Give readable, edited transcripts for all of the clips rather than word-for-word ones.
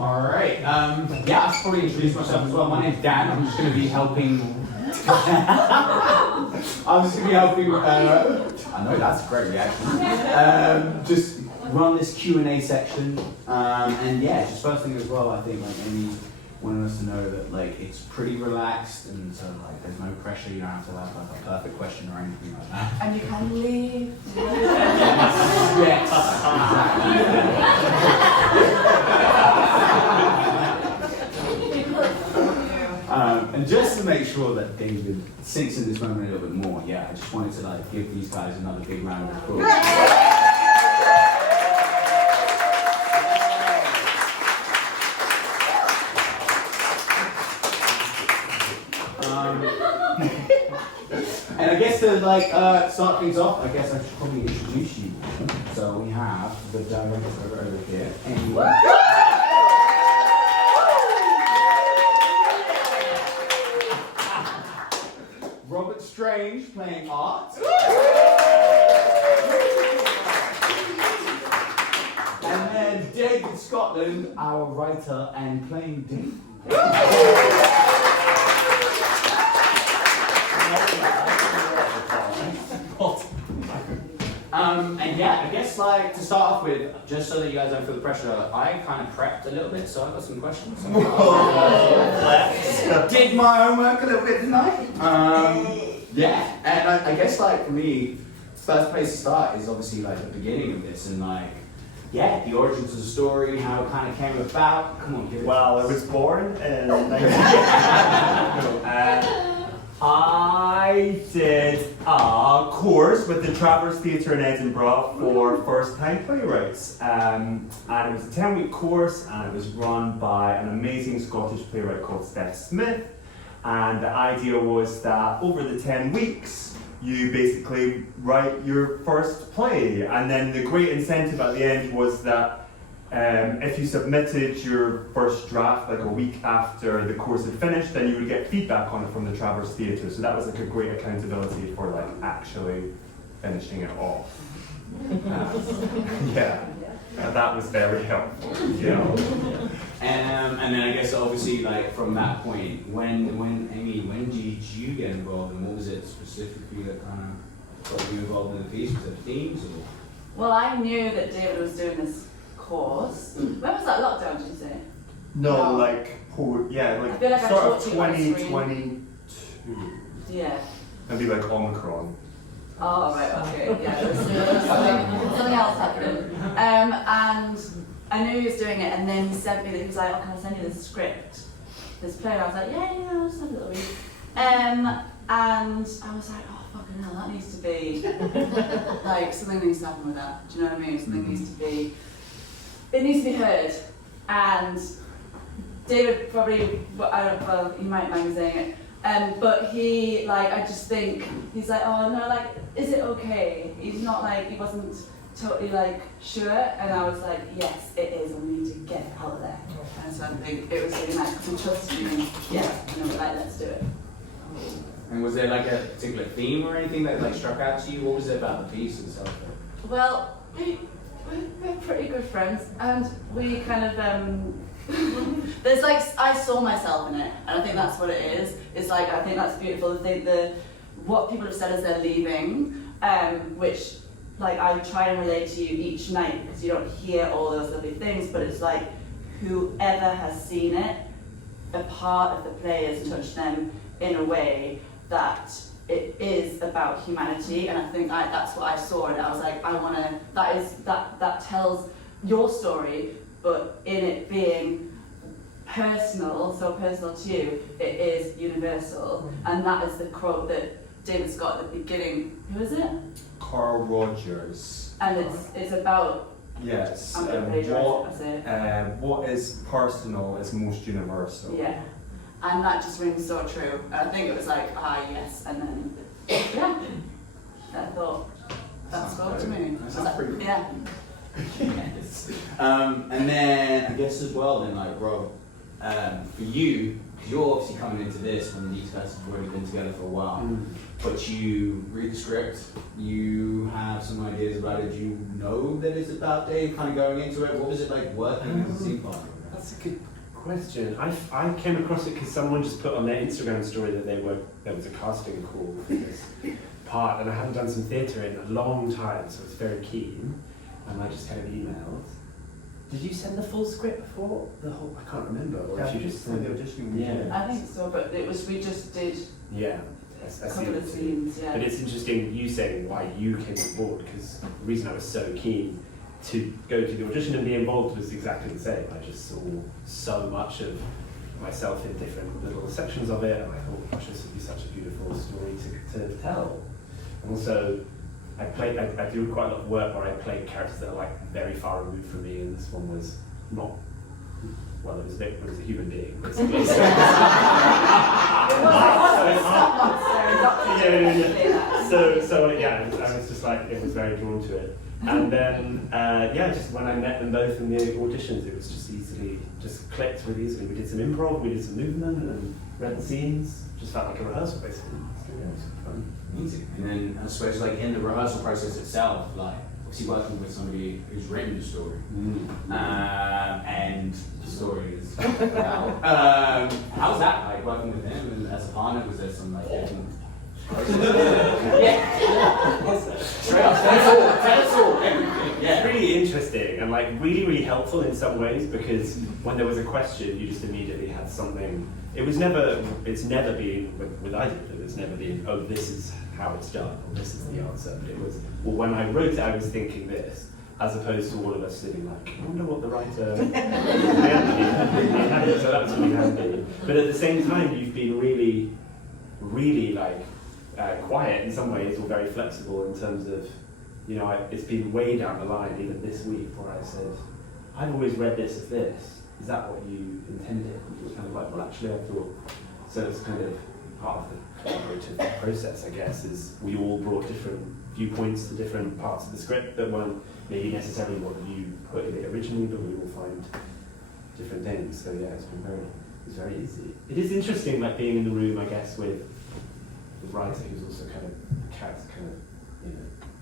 All right. Yeah, I should probably introduce myself as well. My name's Dan. I'm just going to be helping. I'm just going to be helping. I know that's a great reaction. Just run this Q&A section, and yeah, just first thing as well. I think like Amy wanted us to know that like it's pretty relaxed, and so like there's no pressure. You don't have to have like a perfect question or anything like that. And you can leave. Yes. And just to make sure that David sinks in this moment a little bit more, yeah, I just wanted to like give these guys another big round of applause. And I guess to like start things off, I guess I should probably introduce you. So we have the director over here. Anyway. Robert Strange playing Art. And then David Scotland, our writer, and playing Dean. And yeah, I guess like to start off with, just so that you guys don't feel the pressure, I kind of prepped a little bit, so I got some questions. Did my homework a little bit tonight. Yeah, and I guess like for me, first place to start is obviously like the beginning of this, and like yeah, the origins of the story, how it kind of came about. Come on, give it. Well, I was born in I did a course with the Travers Theatre in Edinburgh for first-time playwrights. And it was a 10-week course, and it was run by an amazing Scottish playwright called Steph Smith. And the idea was that over the 10 weeks, you basically write your first play. And then the great incentive at the end was that if you submitted your first draft like a week after the course had finished, then you would get feedback on it from the Travers Theatre. So that was like a great accountability for like actually finishing it off. Yeah, that was very helpful. Yeah. And then I guess obviously like from that point, when Amy, when did you get involved, and what was it specifically that kind of got you involved in the piece? Was it themes or? Well, I knew that David was doing this course. When was that lockdown, did you say? No, like like start of 2022. Yeah. Maybe like Omicron. Oh, right, okay. Yeah, there was something else happening. And I knew he was doing it, and then he sent me that he was like, oh, can I send you this script? This play, and I was like, yeah, I'll just have a little read. And I was like, oh, fucking hell, that needs to be, like, something needs to happen with that. Do you know what I mean? Something needs to be, it needs to be heard. And David probably, well, he might mind me saying it, but he, like, I just think, he's like, oh no, like, is it okay? He's not like, he wasn't totally like, sure, and I was like, yes, it is, and we need to get it out of there. And so I think it was really nice, because he trusted me, yeah, and I was like, let's do it. And was there like a particular theme or anything that like struck out to you? What was it about the piece itself? Well, we're pretty good friends, and we kind of, there's like, I saw myself in it, and I think that's what it is. It's like, I think that's beautiful. I think what people have said as they're leaving, which like I try and relate to you each night, because you don't hear all those lovely things, but it's like whoever has seen it, a part of the play has touched them in a way that it is about humanity, and I think that's what I saw, and I was like, I want to, that tells your story, but in it being personal, so personal to you, it is universal. And that is the quote that David's got at the beginning. Who is it? Carl Rogers. And it's about, yes, I'm going to plagiarise it, I say. What is personal is most universal. Yeah, and that just rings so true. And I think it was like, yes, and then, yeah, I thought, that spoke to me. That sounds pretty cool. Yeah. Yes. And then I guess as well, then like Rob, for you, because you're obviously coming into this when these guys have already been together for a while, but you read the script, you have some ideas about it, you know that it's about Dave kind of going into it. What was it like working as a scene partner? That's a good question. I came across it because someone just put on their Instagram story that there was a casting call for this part, and I hadn't done some theatre in a long time, so I was very keen, and I just kind of emailed. Did you send the full script before the whole? I can't remember. Or if you just sent the audition. Yeah. I think so, but we just did Yeah. a couple of scenes, yeah. But it's interesting you saying why you came on board, because the reason I was so keen to go to the audition and be involved was exactly the same. I just saw so much of myself in different little sections of it, and I thought, gosh, this would be such a beautiful story to tell. And also, I do quite a lot of work where I play characters that are like very far removed from me, and this one was not. Well, it was a human being, basically. It I was just like, it was very drawn to it. And then, just when I met them both in the auditions, it was just just clicked really easily. We did some improv, we did some movement, and read the scenes. Just felt like a rehearsal, basically. So yeah, it was fun. Amazing. And then I suppose like in the rehearsal process itself, like obviously working with somebody who's written the story, and the story is how's that like working with him and as a partner? Was there some like different? Straight up, tell us all, everything. Yeah. It's really interesting and like really helpful in some ways, because when there was a question, you just immediately had something. It's never been with either of them. It's never been, oh, this is how it's done, or this is the answer. But it was, well, when I wrote it, I was thinking this, as opposed to all of us sitting like, I wonder what the writer had. So that's really handy. But at the same time, you've been really like quiet in some ways, or very flexible in terms of, it's been way down the line, even this week, where I said, I've always read this as this. Is that what you intended? And it was kind of like, well, actually, I thought. So it's kind of part of the collaborative process, I guess, is we all brought different viewpoints to different parts of the script that weren't maybe necessarily what you put in it originally, but we all find different things. So yeah, it's very easy. It is interesting, like being in the room, I guess, with the writer who's also kind of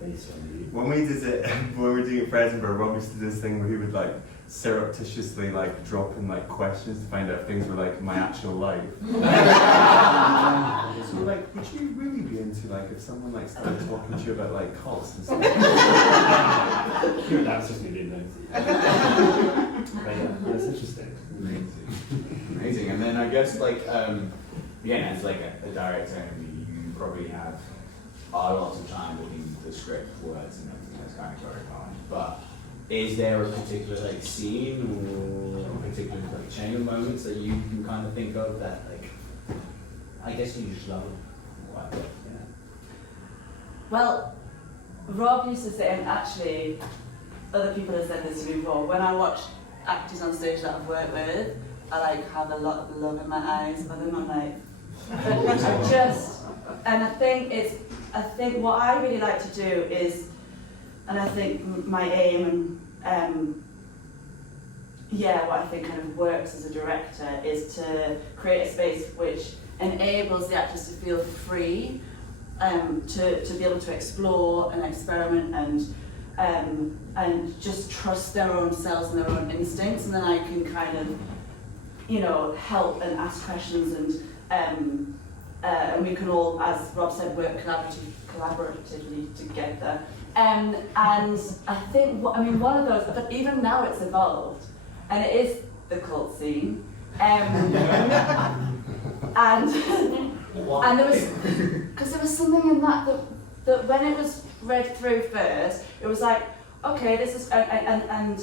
based on you. When we were doing it for Edinburgh, Rob used to do this thing where he would like surreptitiously like drop in like questions to find out if things were like my actual life. So we're like, would you really be into like if someone like started talking to you about like cults and stuff? That's just me being nosy. But yeah, that's interesting. Amazing. And then I guess like again, as like a director, you probably have a lot of time looking at the script, words, and everything that's kind of going on. But is there a particular like scene or a particular like chain of moments that you can kind of think of that like I guess you just love it? Yeah. Well, Rob used to say, and actually other people have said this to me before, when I watch actors on stage that I've worked with, I like have a lot of love in my eyes for them. I'm like, and I think what I really like to do is, and I think my aim and what I think kind of works as a director is to create a space which enables the actors to feel free, to be able to explore and experiment and just trust their own selves and their own instincts, and then I can kind of, help and ask questions and we can all, as Rob said, work collaboratively together. And I think, one of those, but even now it's evolved, and it is the cult scene. And there was, because there was something in that when it was read through first, it was like, okay, this is, and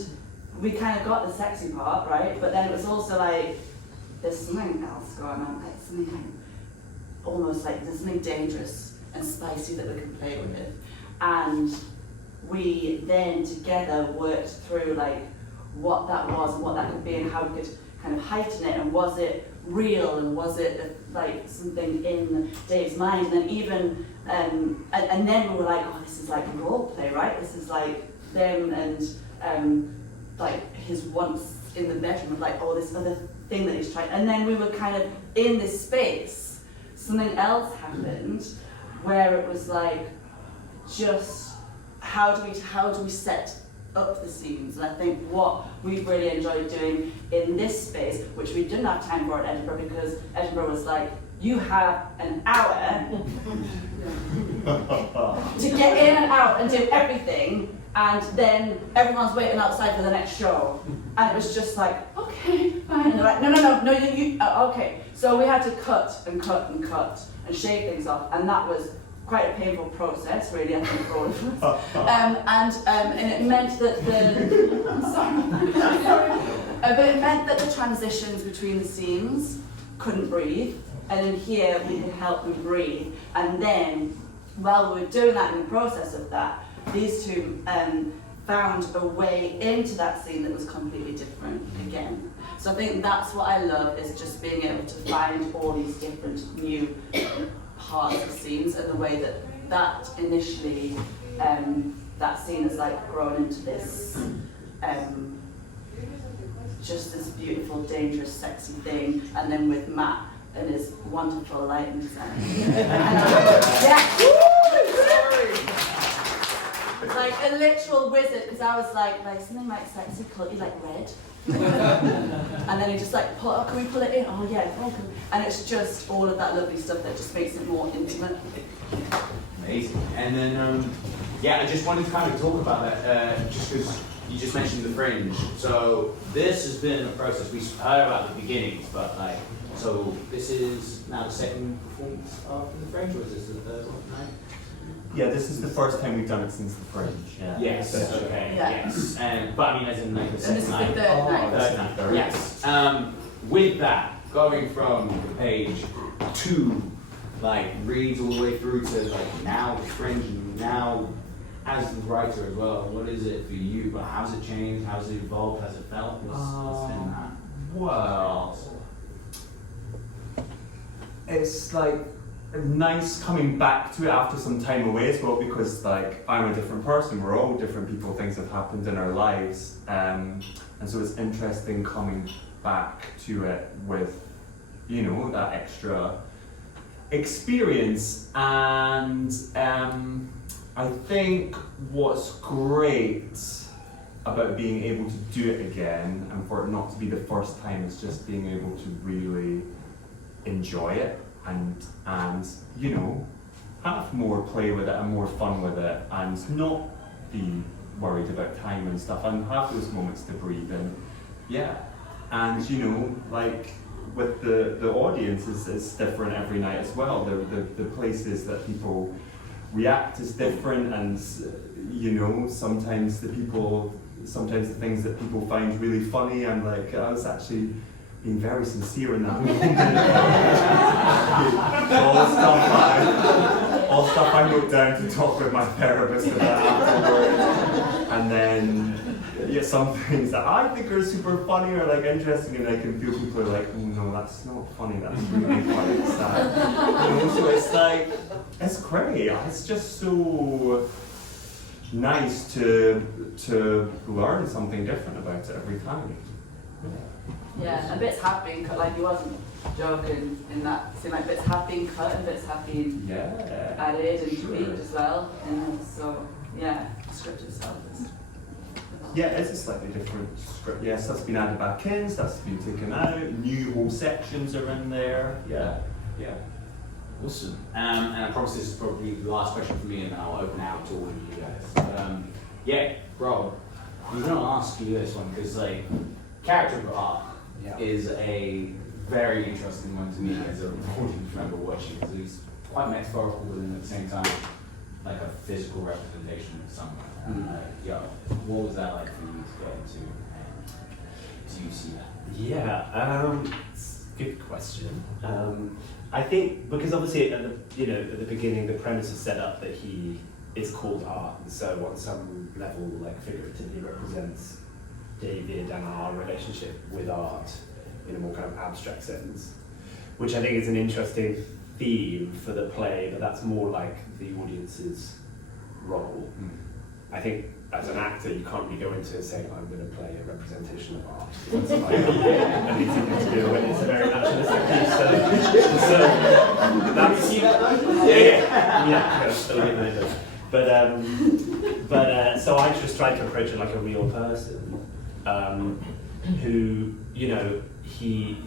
we kind of got the sexy part, right? But then it was also like, there's something else going on, like something kind of, almost like there's something dangerous and spicy that we can play with. And we then together worked through like what that was and what that could be and how we could kind of heighten it, and was it real and was it like something in Dave's mind, and then even and then we were like, oh, this is like role play, right? This is like them and like his wants in the bedroom of like, oh, this other thing that he's trying. And then we were kind of in this space, something else happened where it was like, just how do we set up the scenes? And I think what we've really enjoyed doing in this space, which we didn't have time for at Edinburgh, because Edinburgh was like, you have an hour to get in and out and do everything, and then everyone's waiting outside for the next show. And it was just like, okay, fine. And they're like, no, you okay. So we had to cut and shave things off, and that was quite a painful process, really, I think, for all of us. And it meant that but it meant that the transitions between the scenes couldn't breathe, and in here we could help them breathe. And then, while we were doing that, in the process of that, these two found a way into that scene that was completely different again. So I think that's what I love, is just being able to find all these different new parts of scenes, and the way that initially that scene has like grown into this just this beautiful, dangerous, sexy thing, and then with Matt and his wonderful lighting design. Like a literal wizard, because I was like something like sexy, colour, like red. And then he just like, can we pull it in? Oh yeah, okay. And it's just all of that lovely stuff that just makes it more intimate. Amazing. And then, yeah, I just wanted to kind of talk about that, just because you just mentioned the Fringe. So this has been a process. We heard about the beginnings, but like, so this is now the second performance after the Fringe, or is this the third one? No? Yeah, this is the first time we've done it since the Fringe. Yeah. Yes. Okay. Yeah. Yes. But I mean, as in like the second night. And this is the third night. Third night. Yes. With that, going from the page to like reads all the way through to like now the Fringe, and now as the writer as well. What is it for you? But how's it changed? How's it evolved? How's it felt? What's been that? Well, it's like nice coming back to it after some time away as well, because like I'm a different person, we're all different people, things have happened in our lives, and so it's interesting coming back to it with, you know, that extra experience. And I think what's great about being able to do it again, and for it not to be the first time, is just being able to really enjoy it and you know, have more play with it and more fun with it, and not be worried about time and stuff, and have those moments to breathe in. Yeah. And you know, like with the audience is different every night as well. The places that people react is different, and you know, sometimes the things that people find really funny, I'm like, I was actually being very sincere in that moment. all stuff I wrote down to talk with my therapist about afterwards. And then, yeah, some things that I think are super funny or like interesting, and I can feel people are like, oh no, that's not funny, that's really funny, it's sad. You know, so it's like, it's great. It's just so nice to learn something different about it every time. Yeah, and bits have been cut, like he wasn't joking in that scene, like bits have been cut and bits have been added and tweaked as well. And so, yeah, the script itself is... Yeah, it's a slightly different script. Yes, that's been added back in, that's been taken out, new whole sections are in there. Yeah. Awesome. And I promise this is probably the last question for me, and then I'll open out to all of you guys. Yeah, bro, I'm gonna ask you this one, because like, character art is a very interesting one to me as a audience member watching, because it's quite metaphorical, but then at the same time, like a physical representation of somewhere. What was that like for you to get into? Do you see that? Yeah, it's a good question. I think because obviously at the beginning the premise is set up that he is called art, and so on some level, like figuratively represents David and our relationship with art in a more kind of abstract sense, which I think is an interesting theme for the play, but that's more like the audience's role. I think as an actor, you can't really go into it saying, I'm going to play a representation of art. That's like an easy thing to do, and it's a very naturalistic piece. So that's But so I just tried to approach it like a real person, who, you know, he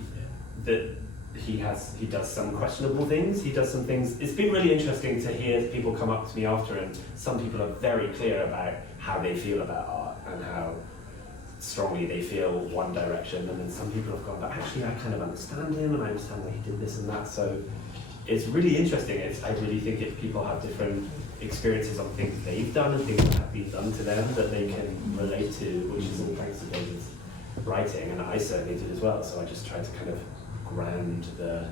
does some questionable things, he does some things. It's been really interesting to hear people come up to me after, and some people are very clear about how they feel about art and how strongly they feel one direction, and then some people have gone, but actually I kind of understand him and I understand why he did this and that. So it's really interesting. I really think if people have different experiences on things they've done and things that have been done to them that they can relate to, which is all thanks to David's writing, and I certainly did as well. So I just tried to kind of ground the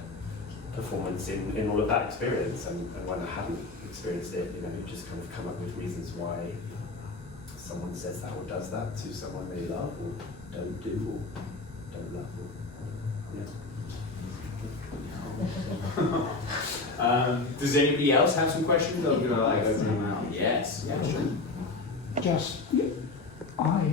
performance in all of that experience, and when I hadn't experienced it, you know, just kind of come up with reasons why someone says that or does that to someone they love or don't do or don't love. Does anybody else have some questions? I'm gonna like open them out. Yes. Yeah, sure. Just, I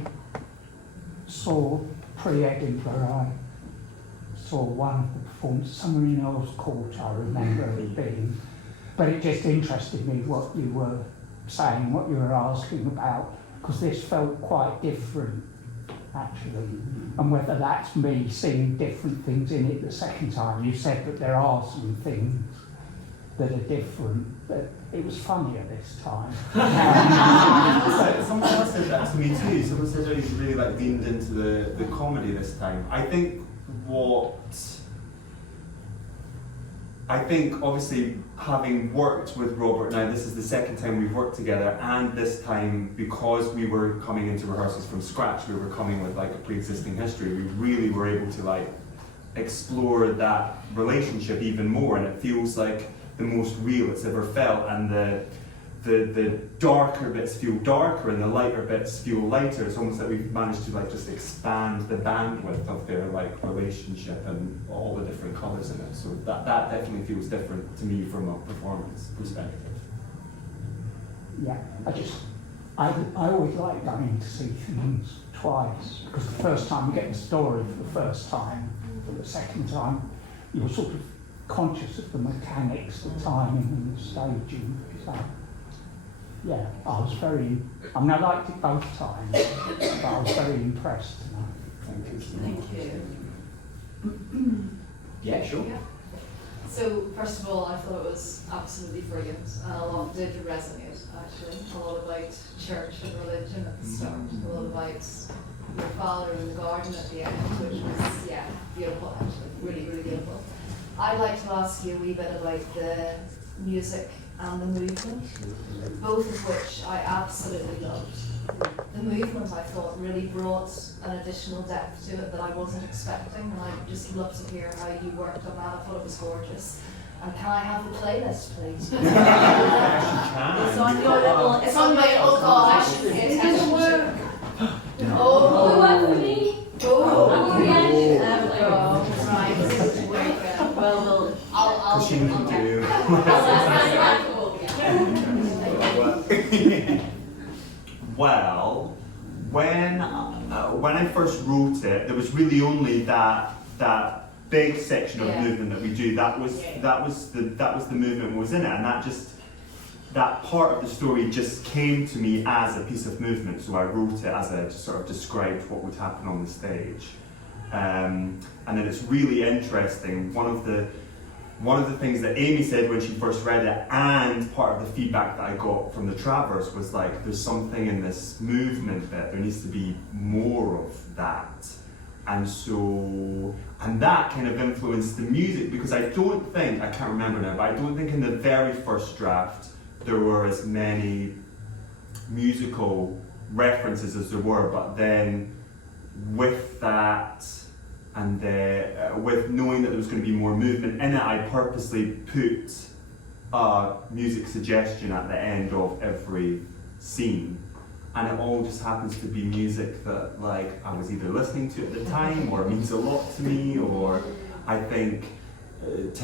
saw pre-Edinburgh, I saw one of the performances, somewhere in Earl's Court, I remember it being, but it just interested me what you were saying, what you were asking about, because this felt quite different, actually, and whether that's me seeing different things in it the second time. You said that there are some things that are different, but it was funnier this time. Someone else said that to me too. Someone said that he's really like leaned into the comedy this time. I think obviously having worked with Robert now, this is the second time we've worked together, and this time because we were coming into rehearsals from scratch, we were coming with like a pre-existing history, we really were able to like explore that relationship even more, and it feels like the most real it's ever felt, and the darker bits feel darker and the lighter bits feel lighter. It's almost like we've managed to like just expand the bandwidth of their like relationship and all the different colours in it. So that definitely feels different to me from a performance perspective. Yeah, I always like going to see things twice, because the first time you get the story for the first time, for the second time you're sort of conscious of the mechanics, the timing and the staging. So yeah, I liked it both times, but I was very impressed tonight. Thank you. Yeah, sure. Yeah. So first of all, I thought it was absolutely brilliant, and a lot did resonate actually. A lot about church and religion at the start, a lot about your father in the garden at the end, which was beautiful actually, really, really beautiful. I'd like to ask you a wee bit about the music and the movement, both of which I absolutely loved. The movement I thought really brought an additional depth to it that I wasn't expecting, and I'd just love to hear how you worked on that. I thought it was gorgeous. And can I have the playlist, please? It's on your little. It's on my. Oh God, I should pay attention. It doesn't work. Oh, it worked for me. Oh, yeah. Right. Well, I'll She can do. Well, when I first wrote it, there was really only that big section of movement that we do. That was the movement was in it, and that part of the story just came to me as a piece of movement. So I wrote it as I sort of described what would happen on the stage, and then it's really interesting. One of the things that Amy said when she first read it, and part of the feedback that I got from the Travers, was like, there's something in this movement that there needs to be more of that. And that kind of influenced the music, because I can't remember now, but I don't think in the very first draft there were as many musical references as there were, but then with that, and with knowing that there was going to be more movement in it, I purposely put a music suggestion at the end of every scene, and it all just happens to be music that like I was either listening to at the time, or means a lot to me, or I think it's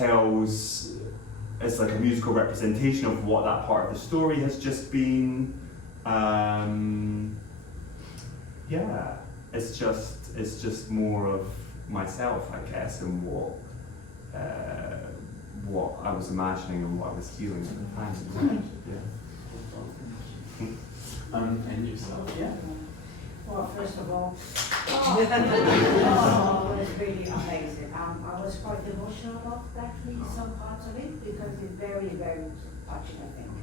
like a musical representation of what that part of the story has just been Yeah, it's just more of myself, I guess, and what I was imagining and what I was feeling at the time. Yeah. And yourself, yeah. Well, first of all, it was really amazing. I was quite emotional about actually some parts of it because it's very, very touching, I think.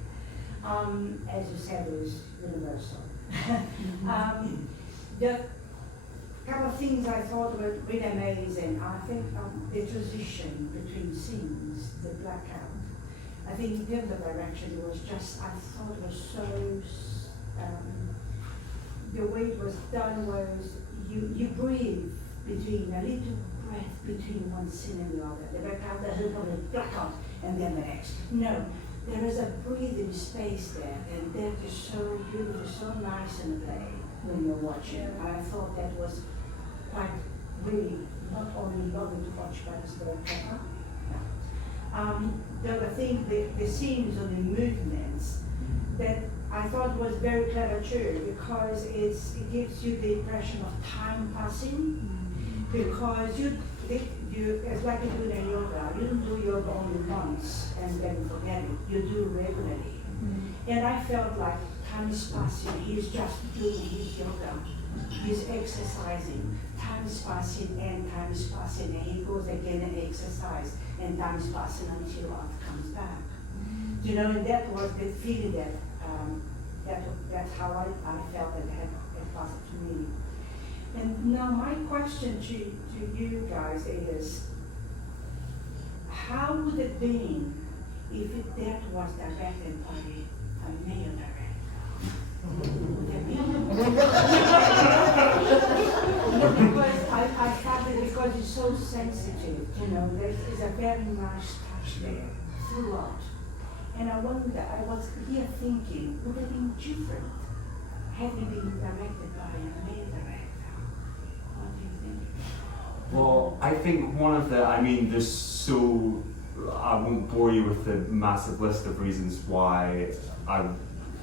As you said, it was universal. The couple of things I thought were really amazing. I think the transition between scenes, the blackout. I think in terms of direction, it was just, I thought it was so, the way it was done was, you breathe between, a little breath between one scene and the other. The blackout, the blackout, and then the next. No, there is a breathing space there, and that is so beautiful, so nice in the play when you're watching. I thought that was quite really not only lovely to watch, but it's very clever. The other thing, the scenes and the movements that I thought was very clever too, because it gives you the impression of time passing, because it's like you do in yoga. You don't do yoga only once and then forget it. You do regularly. And I felt like time is passing. He's just doing his yoga. He's exercising. Time is passing and time is passing. And he goes again and exercise. And time is passing until art comes back. You know, and that was the feeling that's how I felt and had passed to me. And now my question to you guys is, how would it be if that was directed by a male director? Would it be? Because I felt it because it's so sensitive, you know, there is a very nice touch there throughout. And I wonder, I was here thinking, would it have been different had it been directed by a male director? What do you think? Well, I think one of the, I mean, there's so, I won't bore you with the massive list of reasons why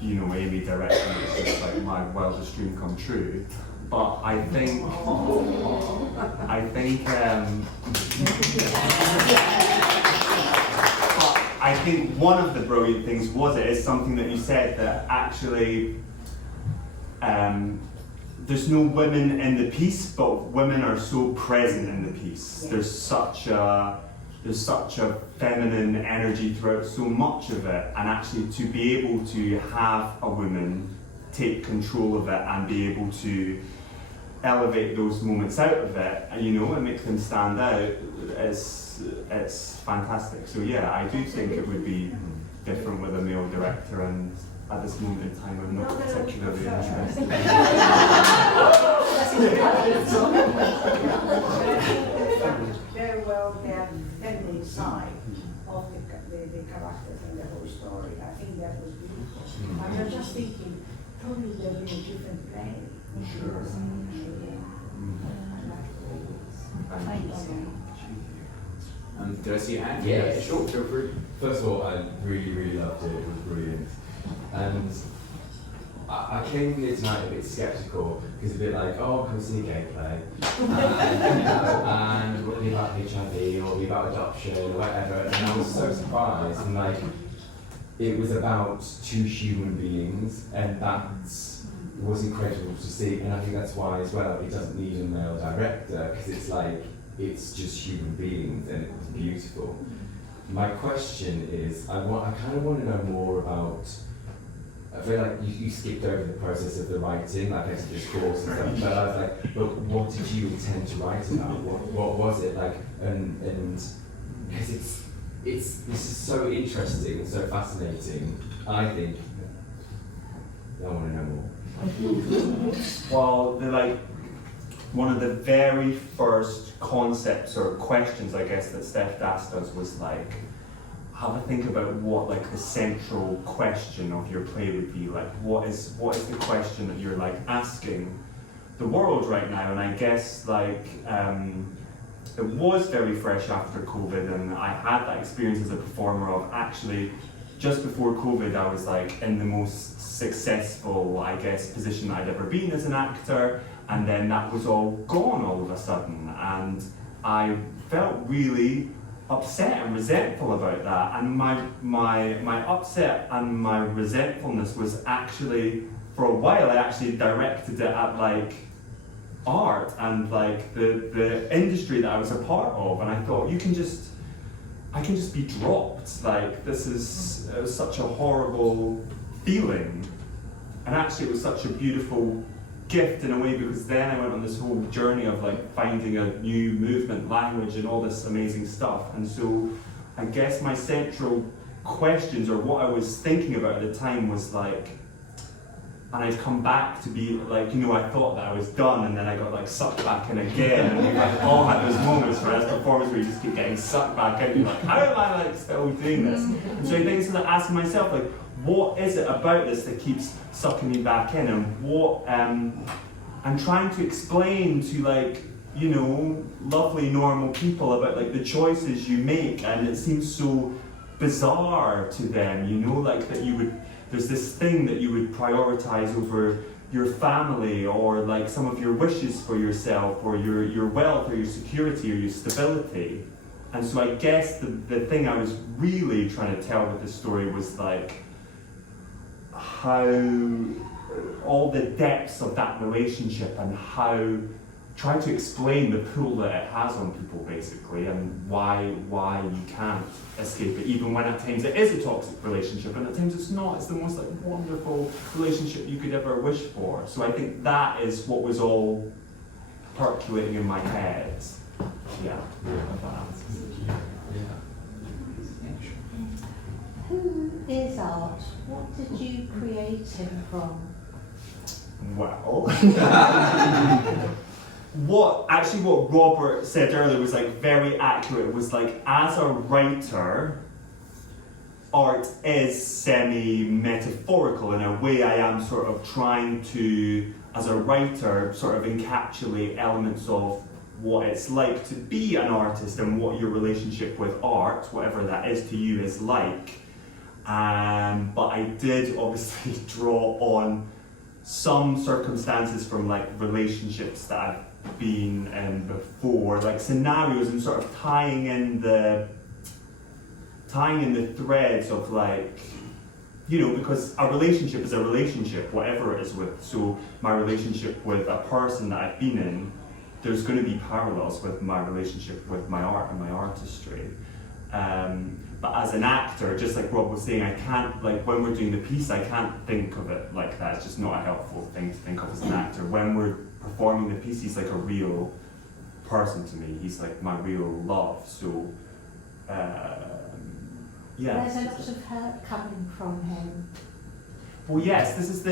Amy directing is just like my wildest dream come true. But I think I think one of the brilliant things is something that you said, that actually there's no women in the piece, but women are so present in the piece. There's such a feminine energy throughout so much of it, and actually to be able to have a woman take control of it and be able to elevate those moments out of it, and and make them stand out, it's fantastic. So yeah, I do think it would be different with a male director, and at this moment in time I'm not particularly interested. Very well that feminine side of the characters and the whole story. I think that was beautiful. I was just thinking, probably there'll be a different play. Sure. Did I see Anne? Yeah, sure, feel free. First of all, I really, really loved it. It was brilliant. And I came here tonight a bit skeptical, because a bit like, oh, come see a gay play. And will it be about HIV, or will it be about adoption, or whatever. And I was so surprised. And like, it was about two human beings, and that was incredible to see. And I think that's why as well, it doesn't need a male director, because it's like, it's just human beings, and it was beautiful. My question is, I kind of want to know more about, I feel like you skipped over the process of the writing, like Exodus course and stuff, but I was like, but what did you intend to write about? What was it like? And because this is so interesting and so fascinating, I think I want to know more. Well, one of the very first concepts or questions, I guess, that Steph asked us was like, have a think about what the central question of your play would be. Like, what is the question that you're asking the world right now? And I guess it was very fresh after COVID, and I had that experience as a performer of actually just before COVID, I was like in the most successful, I guess, position that I'd ever been as an actor, and then that was all gone all of a sudden, and I felt really upset and resentful about that. And my upset and my resentfulness was actually, for a while, I actually directed it at like art and like the industry that I was a part of, and I thought, I can just be dropped. Like, this is such a horrible feeling. And actually it was such a beautiful gift in a way, because then I went on this whole journey of like finding a new movement, language, and all this amazing stuff. And so I guess my central questions, or what I was thinking about at the time, was like, and I'd come back to be like, you know, I thought that I was done, and then I got like sucked back in again, and we've all had those moments where as performers where you just keep getting sucked back in, and you're like, how am I like still doing this? And so I think it's like asking myself, like, what is it about this that keeps sucking me back in, and what, and trying to explain to, like, you know, lovely normal people about like the choices you make, and it seems so bizarre to them, you know, like that you would, there's this thing that you would prioritize over your family, or like some of your wishes for yourself, or your wealth, or your security, or your stability. And so I guess the thing I was really trying to tell with this story was like how all the depths of that relationship, and how try to explain the pull that it has on people, basically, and why you can't escape it, even when at times it is a toxic relationship, and at times it's not. It's the most like wonderful relationship you could ever wish for. So I think that is what was all percolating in my head. Yeah. Who is Art? What did you create him from? Well, what Robert said earlier was like very accurate. It was like, as a writer, art is semi-metaphorical in a way. I am sort of trying to, as a writer, sort of encapsulate elements of what it's like to be an artist, and what your relationship with art, whatever that is to you, is like. But I did obviously draw on some circumstances from like relationships that I've been in before, like scenarios, and sort of tying in the threads of like, you know, because a relationship is a relationship, whatever it is with. So my relationship with a person that I've been in, there's going to be parallels with my relationship with my art and my artistry. But as an actor, just like Rob was saying, I can't, like when we're doing the piece, I can't think of it like that. It's just not a helpful thing to think of as an actor. When we're performing the piece, he's like a real person to me. He's like my real love. So, yeah. There's a lot of hurt coming from him. Well, yes, this is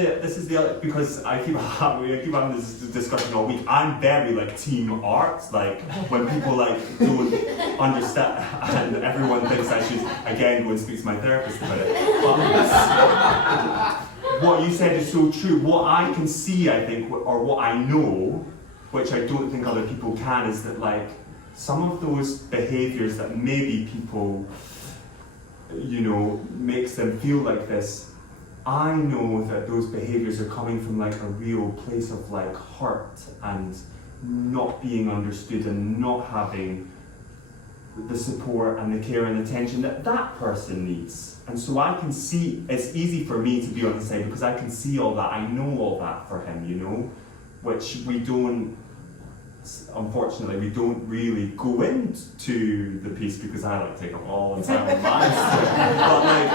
the other, because I keep having this discussion all week. I'm very like team art. Like when people like don't understand, and everyone thinks I should again go and speak to my therapist about it. But what you said is so true. What I can see, I think, or what I know, which I don't think other people can, is that like some of those behaviours that maybe people, you know, makes them feel like this. I know that those behaviours are coming from like a real place of like hurt and not being understood, and not having the support and the care and attention that that person needs. And so I can see, it's easy for me to be on the side because I can see all that, I know all that for him, you know, which we don't, unfortunately, we don't really go into the piece because I like take up all the time of mine.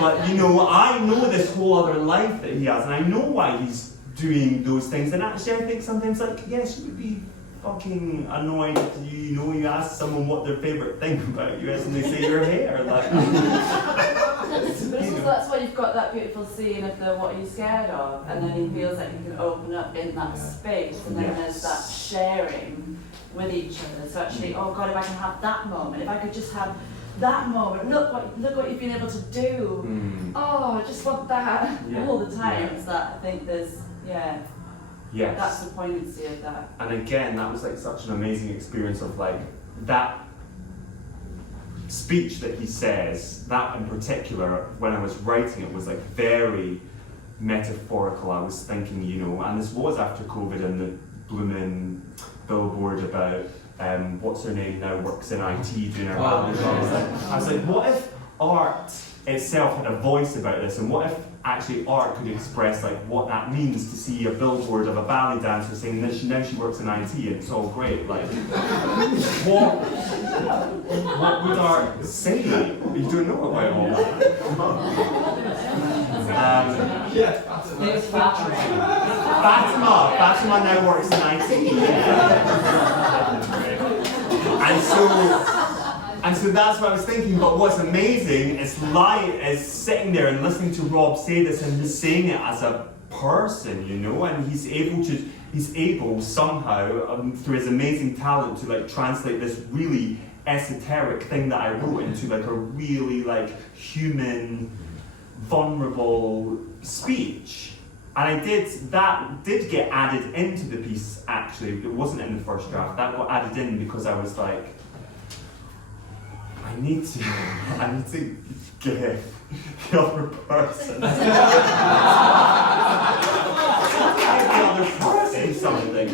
But you know, I know this whole other life that he has, and I know why he's doing those things. And actually, I think sometimes, like, yes, you would be fucking annoyed if you ask someone what their favourite thing about you is, and they say your hair. Like, that's why you've got that beautiful scene of the what are you scared of, and then he feels like he can open up in that space, and then there's that sharing with each other. So actually, oh God, if I can have that moment, if I could just have that moment, look what you've been able to do. Oh, I just want that all the time. It's that I think there's yes. That's the poignancy of that. And again, that was like such an amazing experience of like that speech that he says, that in particular, when I was writing it, was like very metaphorical. I was thinking, you know, and this was after COVID and the blooming billboard about what's her name now works in IT doing her balance. I was like, what if art itself had a voice about this, and what if actually art could express like what that means to see a billboard of a ballet dancer saying this, now she works in IT and it's all great. Like, what would art say? You don't know about all that. Fatima now works in IT. And so that's what I was thinking, but what's amazing is sitting there and listening to Rob say this, and he's saying it as a person, you know, and he's able somehow, through his amazing talent, to like translate this really esoteric thing that I wrote into like a really like human, vulnerable speech. And that did get added into the piece actually. It wasn't in the first draft. That got added in because I was like, I need to give the other person something. I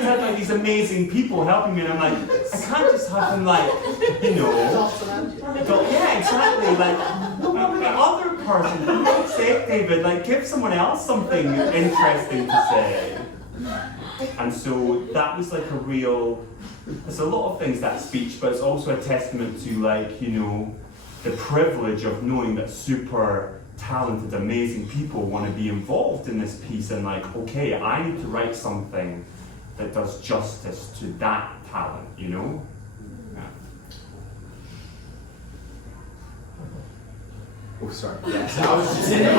had like these amazing people helping me, and I'm like, I can't just have them like, you know, yeah, exactly, like the other person, for God's sake, David, like give someone else something interesting to say. And so that was like a real, there's a lot of things, that speech, but it's also a testament to like, you know, the privilege of knowing that super talented, amazing people want to be involved in this piece, and like, okay, I need to write something that does justice to that talent, you know? Yeah. Oh, sorry. Yes, I was just in the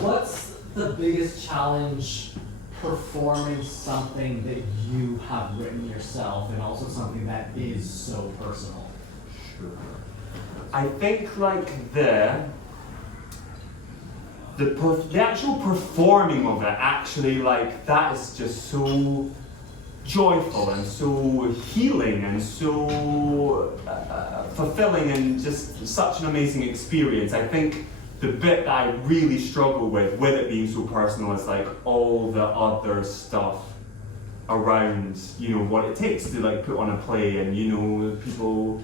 What's the biggest challenge performing something that you have written yourself, and also something that is so personal? I think like the actual performing of it, actually, like that is just so joyful and so healing and so fulfilling and just such an amazing experience. I think the bit that I really struggle with it being so personal, is like all the other stuff around, you know, what it takes to like put on a play, and you know, people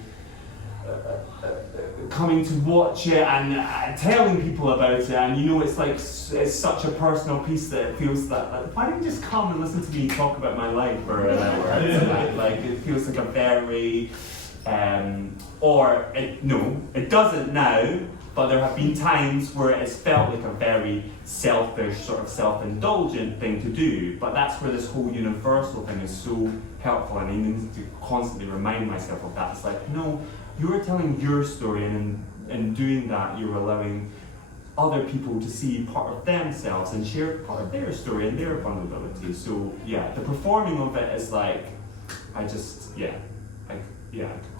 coming to watch it and telling people about it, and you know, it's like it's such a personal piece that it feels that like, why don't you just come and listen to me talk about my life for an hour tonight? Like it feels like a very it doesn't now, but there have been times where it's felt like a very selfish, sort of self-indulgent thing to do. But that's where this whole universal thing is so helpful, and I need to constantly remind myself of that. It's like, no, you're telling your story, and in doing that, you're allowing other people to see part of themselves and share part of their story and their vulnerability. So yeah, the performing of it is like, I could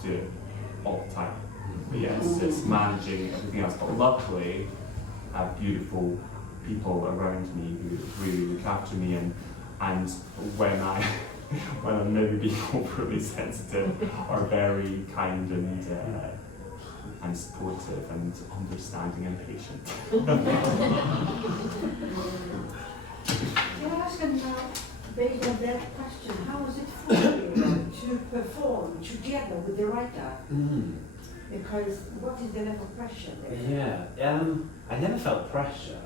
do it all the time. But yeah, it's managing everything else. But luckily, I have beautiful people around me who really look after me, and when I'm maybe being overly sensitive, are very kind and supportive and understanding and patient. Can I ask based on that question, how is it for you to perform together with the writer? Because what is the level of pressure there? Yeah, I never felt pressure.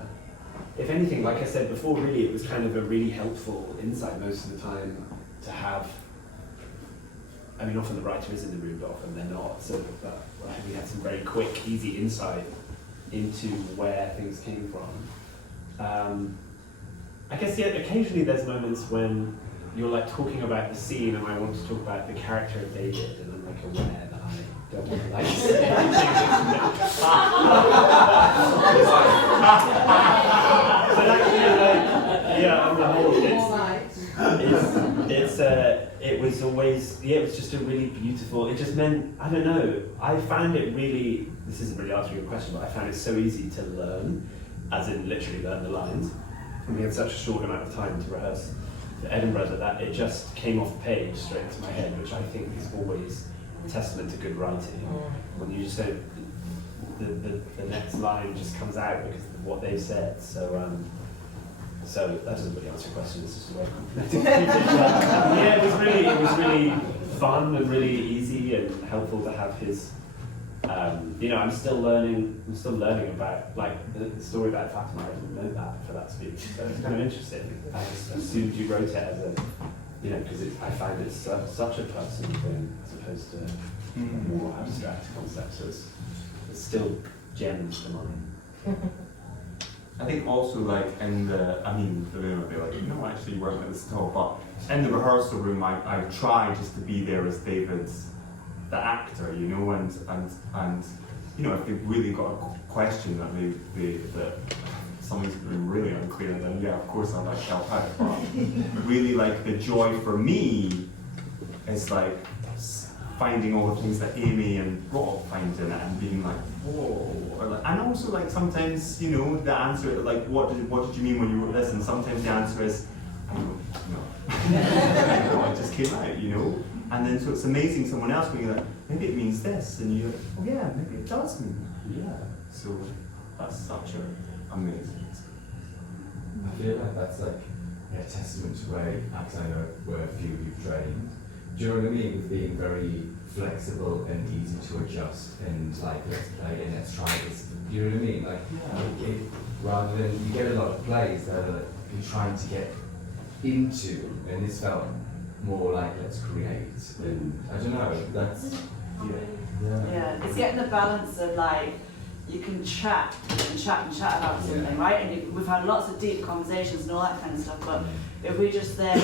If anything, like I said before, really it was kind of a really helpful insight most of the time to have. I mean, often the writer is in the room, but often they're not. So we had some very quick, easy insight into where things came from. I guess, yeah, occasionally there's moments when you're like talking about the scene, and I want to talk about the character of David, and I'm like aware that I don't want to like say anything. But actually, like, yeah, on the whole, it was always, it was just a really beautiful, it just meant, I don't know, I found it really, this isn't really answering your question, but I found it so easy to learn, as in literally learn the lines. And we had such a short amount of time to rehearse Edinburgh that it just came off the page straight into my head, which I think is always a testament to good writing. When you just don't, the next line just comes out because of what they've said. So that doesn't really answer your question. It's just a way of complimenting. Yeah, it was really fun and really easy and helpful to have his. I'm still learning about the story about Fatima. I didn't know that for that speech, so it's kind of interesting. I just assumed you wrote it as a, because I find it such a personal thing as opposed to more abstract concepts. So it's still gems for mine. I think also in the room I'd be like, no, actually you weren't at this at all, but in the rehearsal room I try just to be there as David's, the actor, and if they've really got a question that something's been really unclear, then yeah, of course I'd like to help out, but really the joy for me is finding all the things that Amy and Rob find in it and being like, whoa, and also sometimes, the answer, what did you mean when you wrote this? And sometimes the answer is, I don't know, it just came out, And then so it's amazing someone else being like, maybe it means this, and you're like, oh yeah, maybe it does mean that. Yeah. So that's such an amazing experience. I feel like that's a testament to where, because I know where a few of you've trained. Do you know what I mean? With being very flexible and easy to adjust and let's play and let's try this. Do you know what I mean? Rather than, you get a lot of plays that are you're trying to get into, and this felt more like let's create. And I don't know, that's, Yeah, it's getting the balance of you can chat about something, right? And we've had lots of deep conversations and all that kind of stuff, but if we just then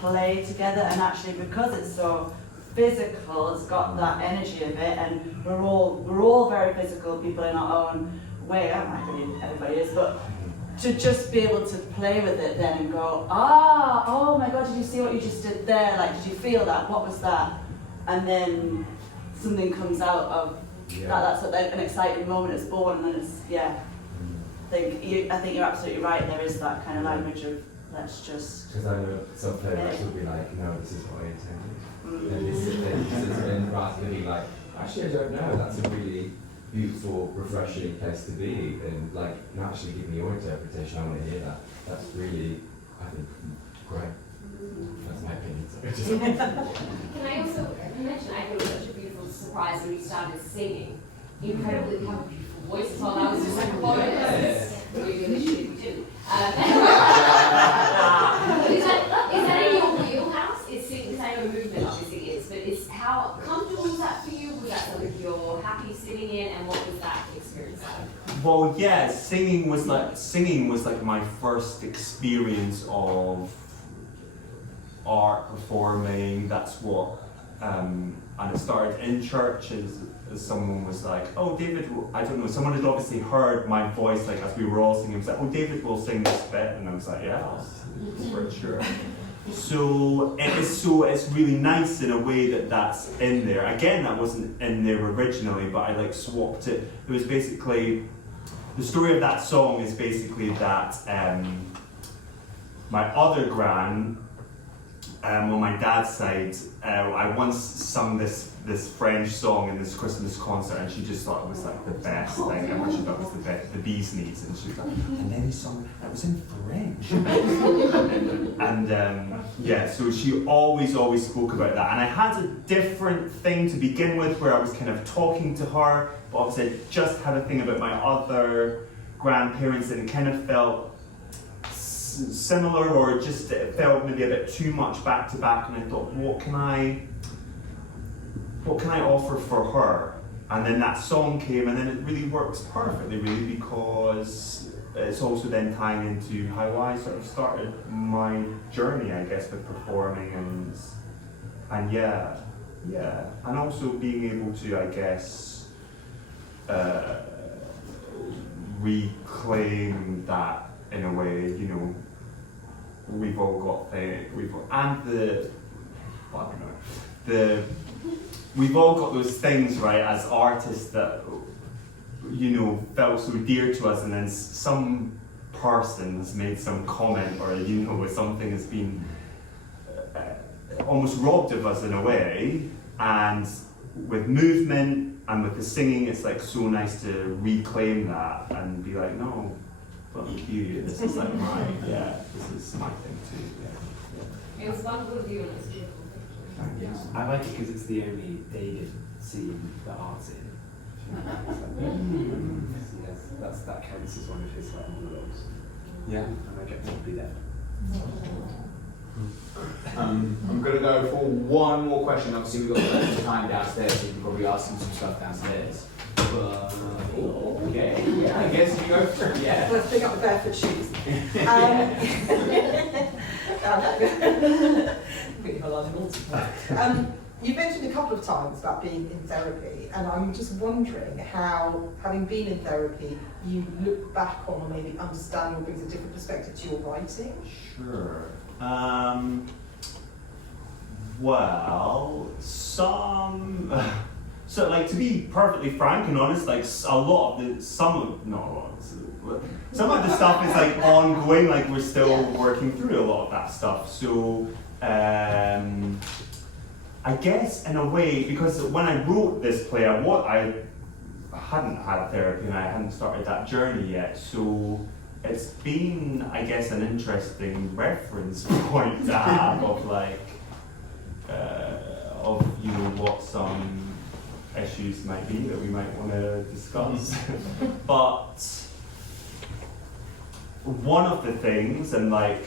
play together, and actually because it's so physical, it's got that energy of it, and we're all very physical people in our own way. I don't know if everybody is, but to just be able to play with it then and go, oh my God, did you see what you just did there? Did you feel that? What was that? And then something comes out of that's an exciting moment. It's born, and then it's I think you're absolutely right. There is that kind of language of let's just. Because I know some players will be like, no, this is what I intended. And this is and rather than be like, actually, I don't know. That's a really beautiful, refreshing place to be, and not actually give me your interpretation. I want to hear that. That's really, I think, great. That's my opinion. So Can I also mention, I thought it was such a beautiful surprise when you started singing. Incredibly, you have a beautiful voice as well. I was just like, what is this? We really should if we didn't. Is that in your wheelhouse? It's singing, because I know movement obviously is, but it's how comfortable was that for you? Was that something you're happy sitting in, and what was that experience like? Well, yeah, singing was my first experience of art performing. That's what and it started in church as someone was like, oh, David, I don't know, someone had obviously heard my voice as we were all singing. It was like, oh, David will sing this bit, and I was like, yeah, for sure. So it's really nice in a way that's in there. Again, that wasn't in there originally, but I swapped it. It was basically, the story of that song is basically that my other gran, on my dad's side, I once sung this French song in this Christmas concert, and she just thought it was the best thing ever. She thought it was the bee's knees, and she was like, and then he sung it was in French. And so she always spoke about that. And I had a different thing to begin with, where I was kind of talking to her, but obviously I just had a thing about my other grandparents, and it kind of felt similar, or just it felt maybe a bit too much back to back, and I thought, what can I offer for her? And then that song came, and then it really works perfectly, really, because it's also then tying into how I sort of started my journey, I guess, with performing, and yeah, and also being able to, I guess, reclaim that. In a way, we've all got we've all got those things, right, as artists that felt so dear to us, and then some person has made some comment, or something has been almost robbed of us in a way. And with movement and with the singing, it's like so nice to reclaim that and be like, no, fuck you. This is like this is my thing too. It was wonderful of you, and it was beautiful. Thank you. I like it because it's the only David scene that art's in. Yes, that counts as one of his like monologues. Yeah, and I get to be there. I'm going to go for one more question. Obviously, we've got plenty of time downstairs, so you can probably ask them some stuff downstairs. But, okay, yeah, I guess you go for it, yeah. Let's pick up the barefoot shoes. You mentioned a couple of times about being in therapy, and I'm just wondering how, having been in therapy, you look back on or maybe understand or brings a different perspective to your writing. Sure. Well, so like, to be perfectly frank and honest, like some of the stuff is like ongoing, like we're still working through a lot of that stuff. So I guess in a way, because when I wrote this play, I hadn't had therapy and I hadn't started that journey yet. So it's been, I guess, an interesting reference point to have of like, what some issues might be that we might want to discuss. But one of the things, and like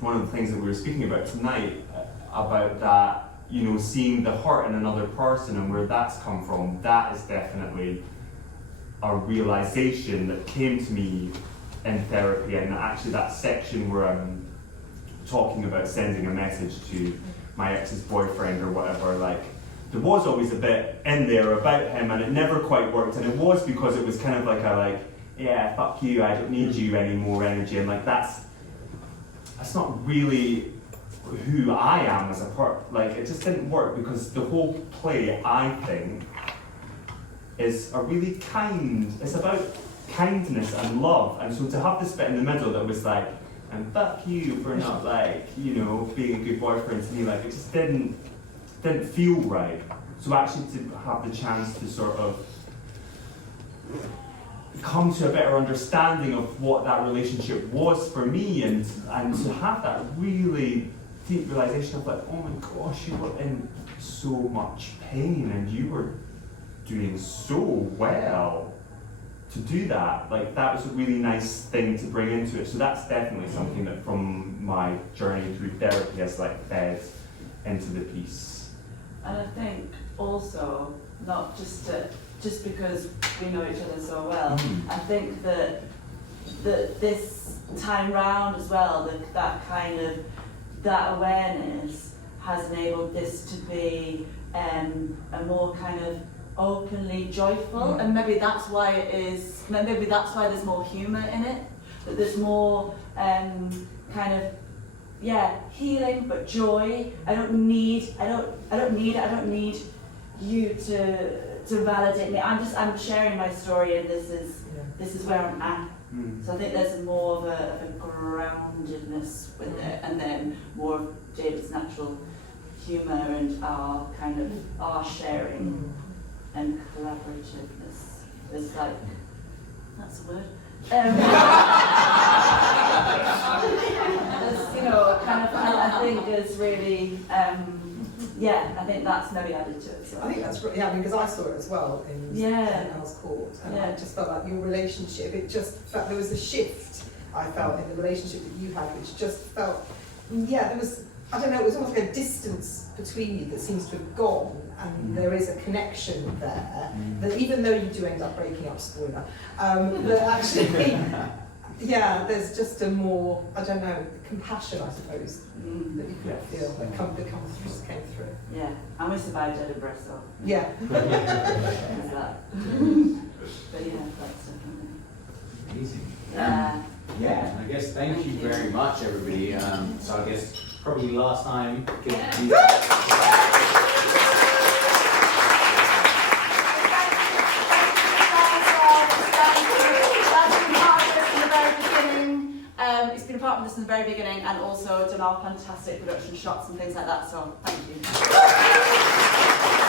one of the things that we were speaking about tonight, about that, seeing the hurt in another person and where that's come from, that is definitely a realization that came to me in therapy. And actually that section where I'm talking about sending a message to my ex's boyfriend or whatever, like there was always a bit in there about him and it never quite worked, and it was because it was kind of like yeah, fuck you, I don't need you anymore energy, and like that's not really who I am as a part. Like it just didn't work, because the whole play, I think, is a really it's about kindness and love, and so to have this bit in the middle that was like, and fuck you for not like, being a good boyfriend to me, like it just didn't feel right. So actually to have the chance to sort of come to a better understanding of what that relationship was for me, and to have that really deep realization of like, oh my gosh, you were in so much pain and you were doing so well to do that. Like that was a really nice thing to bring into it. So that's definitely something that from my journey through therapy has like fed into the piece. And I think also, not just because we know each other so well, I think that this time round as well, that awareness has enabled this to be a more kind of openly joyful, and maybe that's why there's more humour in it, that there's more healing but joy. I don't need you to validate me. I'm sharing my story, and this is where I'm at. So I think there's more of a groundedness with it, and then more of David's natural humour and our sharing and collaborativeness. It's like, that's a word. I think is really, I think that's maybe added to it. So I think that's great, because I saw it as well in Anne's Court, and I just felt like your relationship, it just felt, there was a shift I felt in the relationship that you had, which just felt, there was, I don't know, it was almost like a distance between you that seems to have gone, and there is a connection there, that even though you do end up breaking up, spoiler, that actually, there's just a more, I don't know, compassion, I suppose, that you could feel, that just came through. Yeah, and we survived Edinburgh, so. Yeah. There's that. But that's definitely amazing. Yeah, I guess thank you very much, everybody. So I guess probably last time. part of this in the very beginning and also done our fantastic production shots and things like that, so thank you.